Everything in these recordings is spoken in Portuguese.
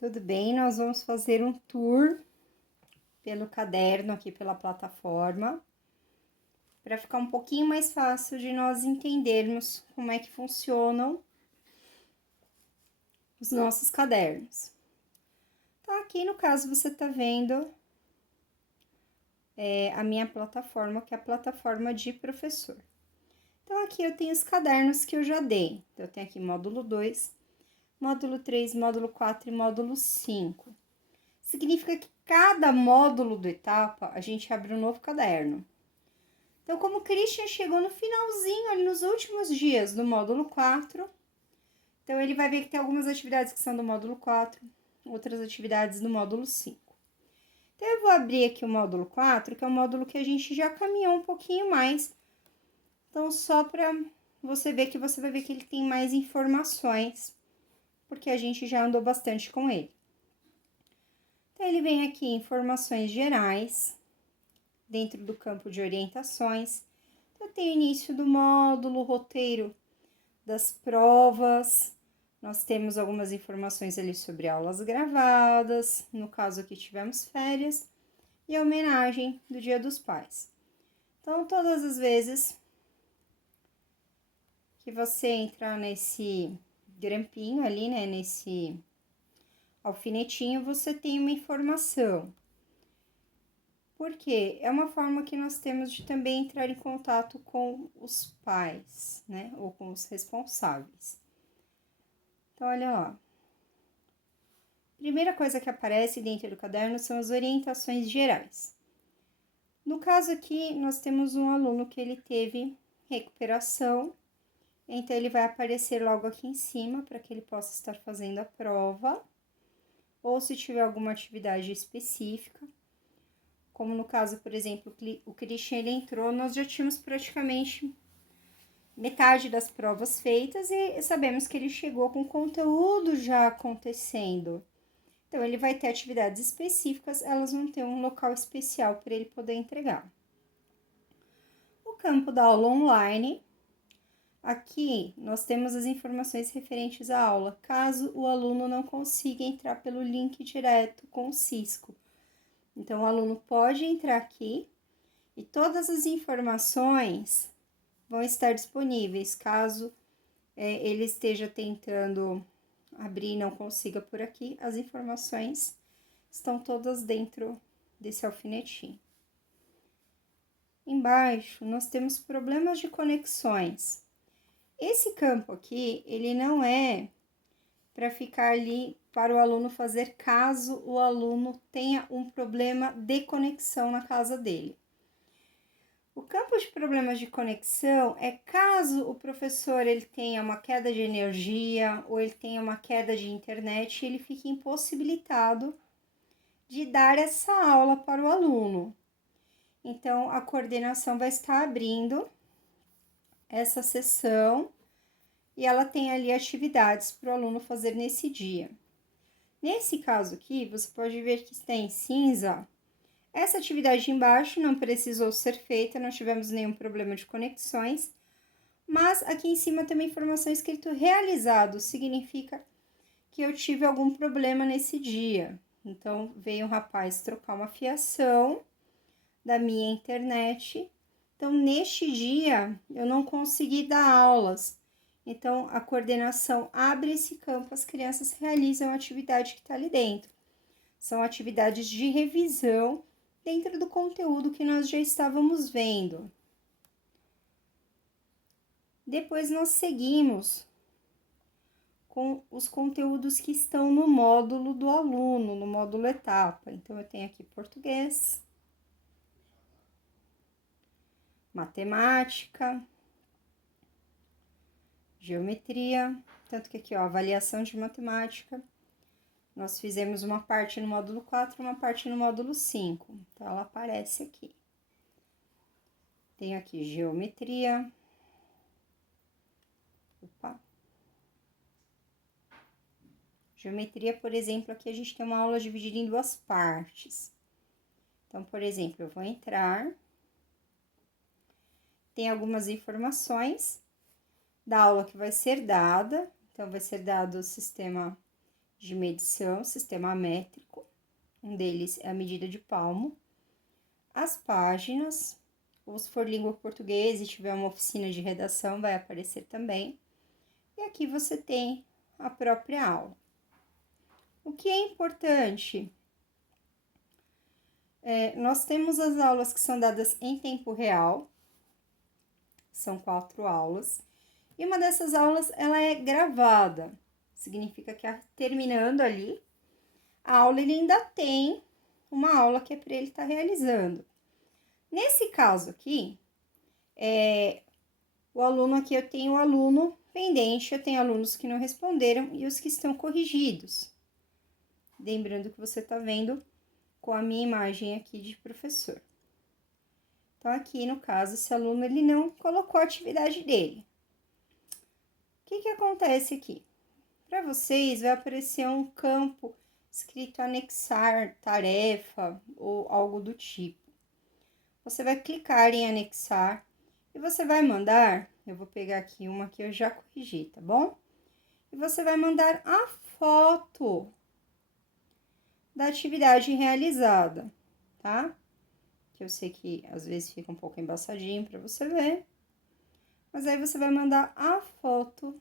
Tudo bem? Nós vamos fazer um tour pelo caderno aqui pela plataforma, para ficar um pouquinho mais fácil de nós entendermos como é que funcionam os nossos cadernos. Então, aqui no caso, você está vendo a minha plataforma, que é a plataforma de professor. Então, aqui eu tenho os cadernos que eu já dei. Então, eu tenho aqui módulo 2, módulo 3, módulo 4 e módulo 5. Significa que cada módulo do etapa, a gente abre um novo caderno. Então, como o Christian chegou no finalzinho, ali nos últimos dias do módulo 4, então ele vai ver que tem algumas atividades que são do módulo 4, outras atividades do módulo 5. Então, eu vou abrir aqui o módulo 4, que é o módulo que a gente já caminhou um pouquinho mais. Então, só para você ver que você vai ver que ele tem mais informações, porque a gente já andou bastante com ele. Então, ele vem aqui informações gerais, dentro do campo de orientações. Então, tem o início do módulo, roteiro das provas. Nós temos algumas informações ali sobre aulas gravadas, no caso aqui tivemos férias, e a homenagem do Dia dos Pais. Então, todas as vezes que você entra nesse grampinho ali, né, nesse alfinetinho, você tem uma informação. Porque é uma forma que nós temos de também entrar em contato com os pais, né? Ou com os responsáveis. Então, olha lá. Primeira coisa que aparece dentro do caderno são as orientações gerais. No caso aqui, nós temos um aluno que ele teve recuperação, então ele vai aparecer logo aqui em cima para que ele possa estar fazendo a prova, ou se tiver alguma atividade específica. Como no caso, por exemplo, o Christian ele entrou, nós já tínhamos praticamente metade das provas feitas e sabemos que ele chegou com conteúdo já acontecendo. Então, ele vai ter atividades específicas, elas vão ter um local especial para ele poder entregar. O campo da aula online, aqui nós temos as informações referentes à aula, caso o aluno não consiga entrar pelo link direto com o Cisco. Então, o aluno pode entrar aqui e todas as informações vão estar disponíveis, caso ele esteja tentando abrir e não consiga por aqui, as informações estão todas dentro desse alfinetinho. Embaixo, nós temos problemas de conexões. Esse campo aqui, ele não é para ficar ali para o aluno fazer caso o aluno tenha um problema de conexão na casa dele. O campo de problemas de conexão é caso o professor ele tenha uma queda de energia ou ele tenha uma queda de internet e ele fique impossibilitado de dar essa aula para o aluno. Então, a coordenação vai estar abrindo essa sessão e ela tem ali atividades para o aluno fazer nesse dia. Nesse caso aqui, você pode ver que está em cinza. Essa atividade embaixo não precisou ser feita, não tivemos nenhum problema de conexões, mas aqui em cima tem uma informação escrito realizado, significa que eu tive algum problema nesse dia. Então, veio um rapaz trocar uma fiação da minha internet, então neste dia eu não consegui dar aulas. Então, a coordenação abre esse campo, as crianças realizam a atividade que está ali dentro. São atividades de revisão dentro do conteúdo que nós já estávamos vendo. Depois nós seguimos com os conteúdos que estão no módulo do aluno, no módulo etapa. Então, eu tenho aqui português, matemática, geometria, tanto que aqui, ó, avaliação de matemática. Nós fizemos uma parte no módulo 4 e uma parte no módulo 5. Então, ela aparece aqui. Tenho aqui geometria. Opa. Geometria, por exemplo, aqui a gente tem uma aula dividida em duas partes. Então, por exemplo, eu vou entrar. Tem algumas informações da aula que vai ser dada. Então, vai ser dado o sistema de medição, sistema métrico, um deles é a medida de palmo, as páginas, ou se for língua portuguesa e tiver uma oficina de redação, vai aparecer também. E aqui você tem a própria aula. O que é importante? Nós temos as aulas que são dadas em tempo real, são 4 aulas, e uma dessas aulas, ela é gravada, significa que terminando ali, a aula ele ainda tem uma aula que é para ele estar realizando. Nesse caso aqui, o aluno aqui, eu tenho o aluno pendente, eu tenho alunos que não responderam e os que estão corrigidos. Lembrando que você está vendo com a minha imagem aqui de professor. Então, aqui no caso, esse aluno ele não colocou a atividade dele. O que acontece aqui? Para vocês, vai aparecer um campo escrito anexar, tarefa ou algo do tipo. Você vai clicar em anexar e você vai mandar, eu vou pegar aqui uma que eu já corrigi, tá bom? E você vai mandar a foto da atividade realizada, tá? Que eu sei que às vezes fica um pouco embaçadinho para você ver. Mas aí você vai mandar a foto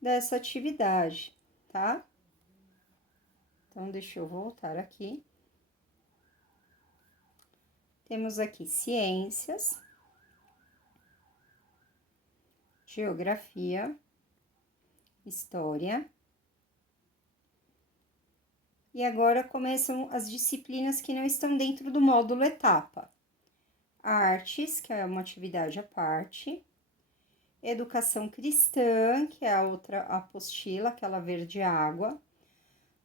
dessa atividade, tá? Então, deixa eu voltar aqui. Temos aqui ciências, geografia, história. E agora começam as disciplinas que não estão dentro do módulo etapa. Artes, que é uma atividade à parte. Educação cristã, que é a outra apostila, aquela verde água.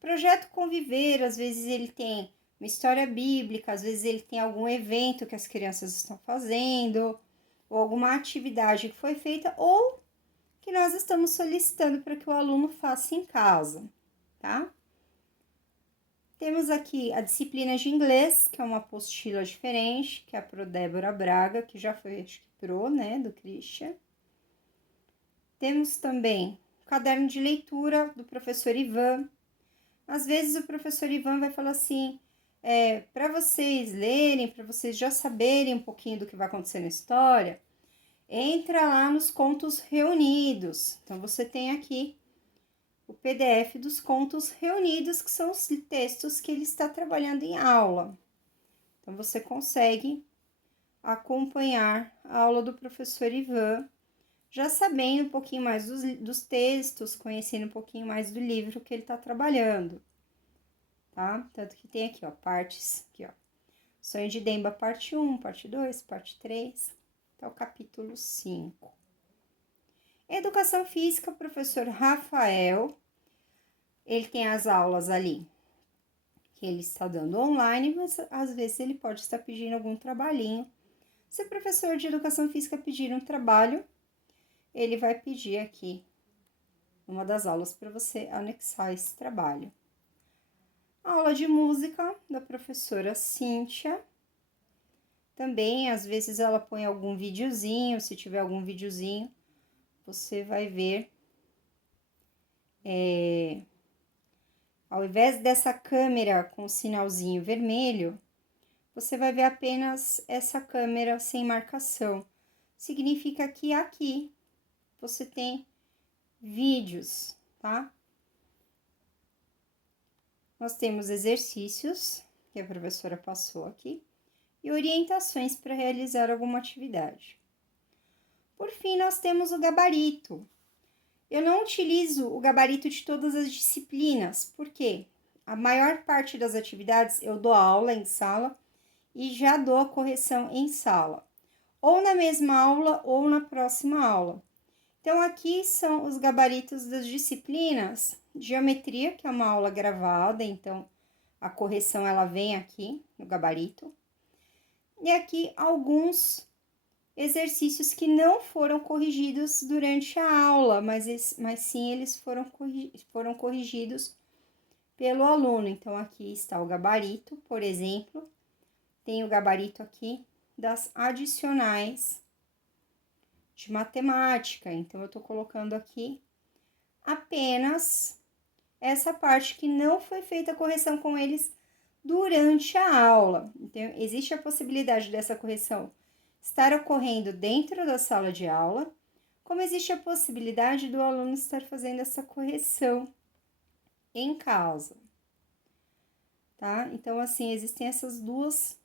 Projeto Conviver, às vezes ele tem uma história bíblica, às vezes ele tem algum evento que as crianças estão fazendo, ou alguma atividade que foi feita, ou que nós estamos solicitando para que o aluno faça em casa, tá? Temos aqui a disciplina de inglês, que é uma apostila diferente, que é a Pro Débora Braga, que já foi, acho que Pro, né, do Christian. Temos também o caderno de leitura do professor Ivan. Às vezes o professor Ivan vai falar assim, para vocês lerem, para vocês já saberem um pouquinho do que vai acontecer na história, entra lá nos contos reunidos. Então, você tem aqui o PDF dos contos reunidos, que são os textos que ele está trabalhando em aula. Então, você consegue acompanhar a aula do professor Ivan, já sabendo um pouquinho mais dos textos, conhecendo um pouquinho mais do livro que ele está trabalhando, tá? Tanto que tem aqui, ó, partes, aqui, ó. Sonho de Demba, parte 1, parte 2, parte 3, até o capítulo 5. Educação Física, professor Rafael, ele tem as aulas ali que ele está dando online, mas às vezes ele pode estar pedindo algum trabalhinho. Se o professor de Educação Física pedir um trabalho, ele vai pedir aqui uma das aulas para você anexar esse trabalho. A aula de música da professora Cíntia. Também, às vezes, ela põe algum videozinho, se tiver algum videozinho, você vai ver. Ao invés dessa câmera com o sinalzinho vermelho, você vai ver apenas essa câmera sem marcação. Significa que aqui você tem vídeos, tá? Nós temos exercícios, que a professora passou aqui, e orientações para realizar alguma atividade. Por fim, nós temos o gabarito. Eu não utilizo o gabarito de todas as disciplinas, porque a maior parte das atividades eu dou aula em sala e já dou a correção em sala, ou na mesma aula ou na próxima aula. Então, aqui são os gabaritos das disciplinas. Geometria, que é uma aula gravada, então a correção ela vem aqui no gabarito. E aqui alguns exercícios que não foram corrigidos durante a aula, mas sim eles foram corrigidos pelo aluno. Então, aqui está o gabarito, por exemplo, tem o gabarito aqui das adicionais de matemática. Então, eu tô colocando aqui apenas essa parte que não foi feita a correção com eles durante a aula. Então, existe a possibilidade dessa correção estar ocorrendo dentro da sala de aula, como existe a possibilidade do aluno estar fazendo essa correção em casa, tá? Então, assim, existem essas duas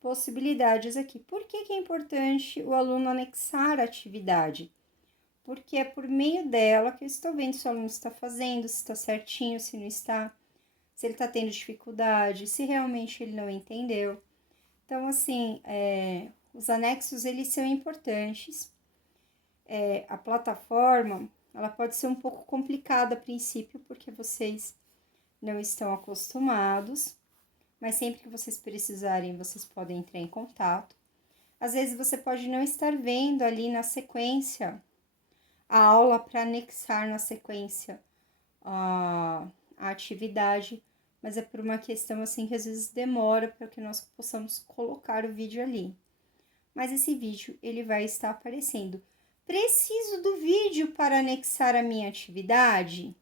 possibilidades aqui. Por que é importante o aluno anexar a atividade? Porque é por meio dela que eu estou vendo se o aluno está fazendo, se está certinho, se não está, se ele está tendo dificuldade, se realmente ele não entendeu. Então, assim, os anexos, eles são importantes. A plataforma, ela pode ser um pouco complicada a princípio, porque vocês não estão acostumados, mas sempre que vocês precisarem, vocês podem entrar em contato. Às vezes você pode não estar vendo ali na sequência a aula para anexar na sequência a atividade, mas é por uma questão assim que às vezes demora para que nós possamos colocar o vídeo ali. Mas esse vídeo ele vai estar aparecendo. Preciso do vídeo para anexar a minha atividade?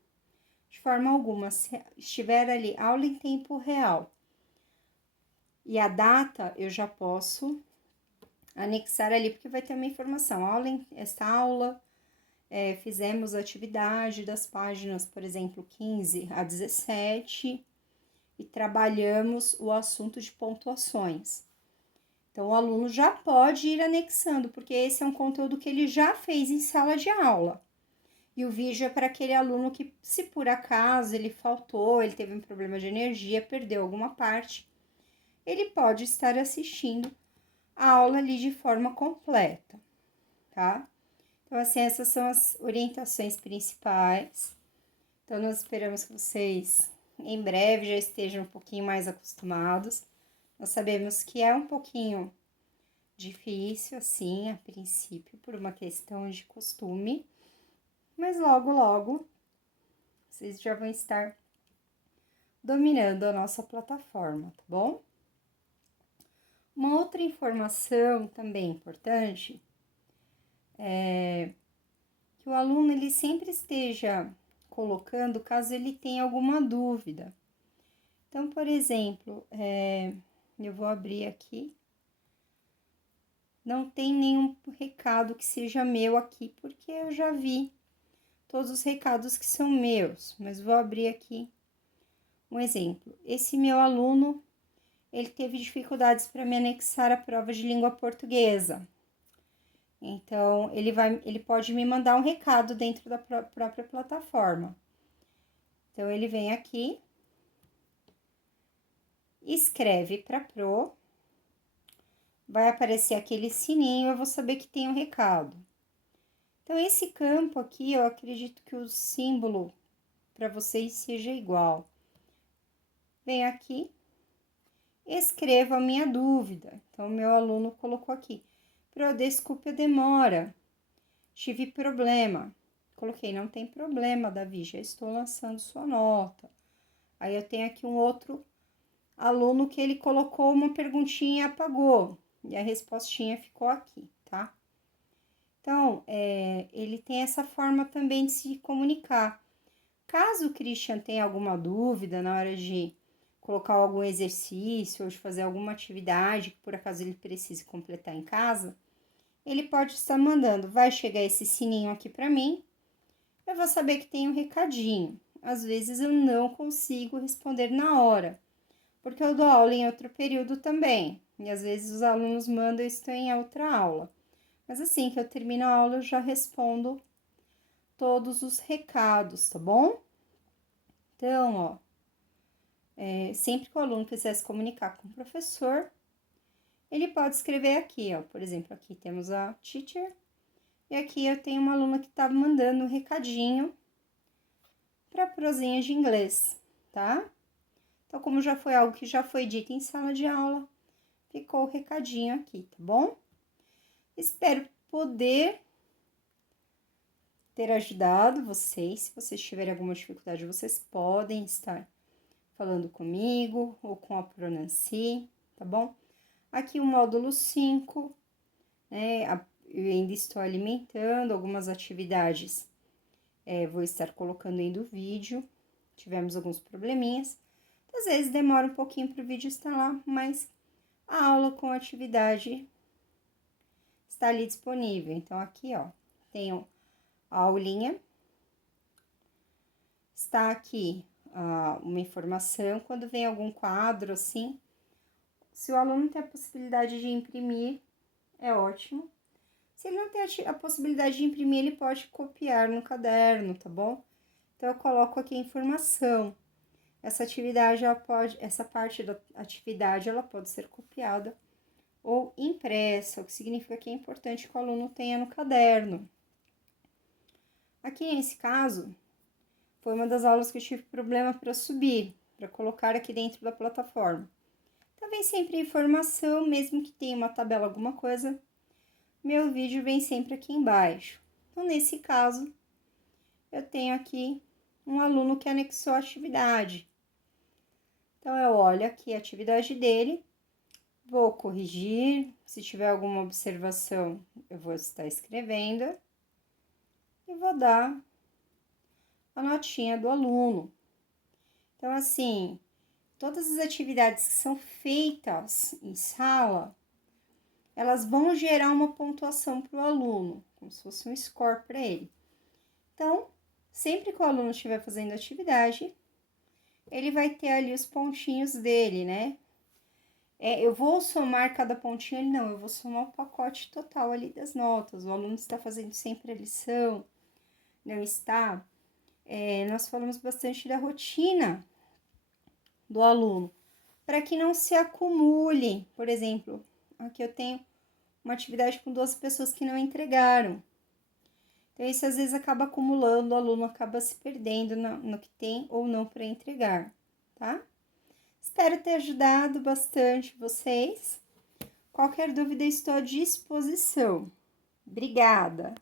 De forma alguma, se estiver ali aula em tempo real e a data, eu já posso anexar ali, porque vai ter uma informação. Esta aula, fizemos a atividade das páginas, por exemplo, 15 a 17 e trabalhamos o assunto de pontuações. Então, o aluno já pode ir anexando, porque esse é um conteúdo que ele já fez em sala de aula. E o vídeo é para aquele aluno que, se por acaso ele faltou, ele teve um problema de energia, perdeu alguma parte, ele pode estar assistindo a aula ali de forma completa, tá? Então, assim, essas são as orientações principais. Então, nós esperamos que vocês, em breve, já estejam um pouquinho mais acostumados. Nós sabemos que é um pouquinho difícil, assim, a princípio, por uma questão de costume, mas logo, logo, vocês já vão estar dominando a nossa plataforma, tá bom? Uma outra informação também importante é que o aluno ele sempre esteja colocando caso ele tenha alguma dúvida. Então, por exemplo, eu vou abrir aqui. Não tem nenhum recado que seja meu aqui, porque eu já vi todos os recados que são meus, mas vou abrir aqui um exemplo. Esse meu aluno, ele teve dificuldades para me anexar a prova de língua portuguesa. Então, ele pode me mandar um recado dentro da própria plataforma. Então, ele vem aqui, escreve para Pro, vai aparecer aquele sininho, eu vou saber que tem um recado. Então, esse campo aqui, eu acredito que o símbolo para vocês seja igual. Venho aqui, escrevo a minha dúvida. Então, meu aluno colocou aqui. Desculpe a demora, tive problema. Coloquei, não tem problema, Davi, já estou lançando sua nota. Aí, eu tenho aqui um outro aluno que ele colocou uma perguntinha e apagou. E a respostinha ficou aqui, tá? Então, ele tem essa forma também de se comunicar. Caso o Christian tenha alguma dúvida na hora de colocar algum exercício ou de fazer alguma atividade que por acaso ele precise completar em casa, ele pode estar mandando, vai chegar esse sininho aqui para mim, eu vou saber que tem um recadinho. Às vezes eu não consigo responder na hora, porque eu dou aula em outro período também, e às vezes os alunos mandam e estou em outra aula. Mas assim que eu termino a aula, eu já respondo todos os recados, tá bom? Então, ó, sempre que o aluno quiser se comunicar com o professor, ele pode escrever aqui, ó. Por exemplo, aqui temos a teacher, e aqui eu tenho uma aluna que tá mandando um recadinho para prosinha de inglês, tá? Então, como já foi algo que já foi dito em sala de aula, ficou o recadinho aqui, tá bom? Espero poder ter ajudado vocês. Se vocês tiverem alguma dificuldade, vocês podem estar falando comigo ou com a Pronancy, tá bom? Aqui o módulo 5, né? Eu ainda estou alimentando algumas atividades vou estar colocando aí do vídeo. Tivemos alguns probleminhas. Às vezes demora um pouquinho para o vídeo estar lá, mas a aula com atividade está ali disponível. Então, aqui, ó, tenho a aulinha. Está aqui uma informação. Quando vem algum quadro assim, se o aluno tem a possibilidade de imprimir, é ótimo. Se ele não tem a possibilidade de imprimir, ele pode copiar no caderno, tá bom? Então, eu coloco aqui a informação. Essa atividade, essa parte da atividade, ela pode ser copiada ou impressa, o que significa que é importante que o aluno tenha no caderno. Aqui, nesse caso, foi uma das aulas que eu tive problema para subir, para colocar aqui dentro da plataforma. Então, vem sempre a informação, mesmo que tenha uma tabela, alguma coisa, meu vídeo vem sempre aqui embaixo. Então, nesse caso, eu tenho aqui um aluno que anexou a atividade. Então, eu olho aqui a atividade dele, vou corrigir, se tiver alguma observação, eu vou estar escrevendo e vou dar a notinha do aluno. Então, assim, todas as atividades que são feitas em sala, elas vão gerar uma pontuação para o aluno, como se fosse um score para ele. Então, sempre que o aluno estiver fazendo atividade, ele vai ter ali os pontinhos dele, né? Eu vou somar cada pontinho, não, eu vou somar o pacote total ali das notas. O aluno está fazendo sempre a lição, não está? Nós falamos bastante da rotina do aluno, para que não se acumule. Por exemplo, aqui eu tenho uma atividade com 12 pessoas que não entregaram. Então, isso às vezes acaba acumulando, o aluno acaba se perdendo no que tem ou não para entregar, tá? Espero ter ajudado bastante vocês. Qualquer dúvida, estou à disposição. Obrigada!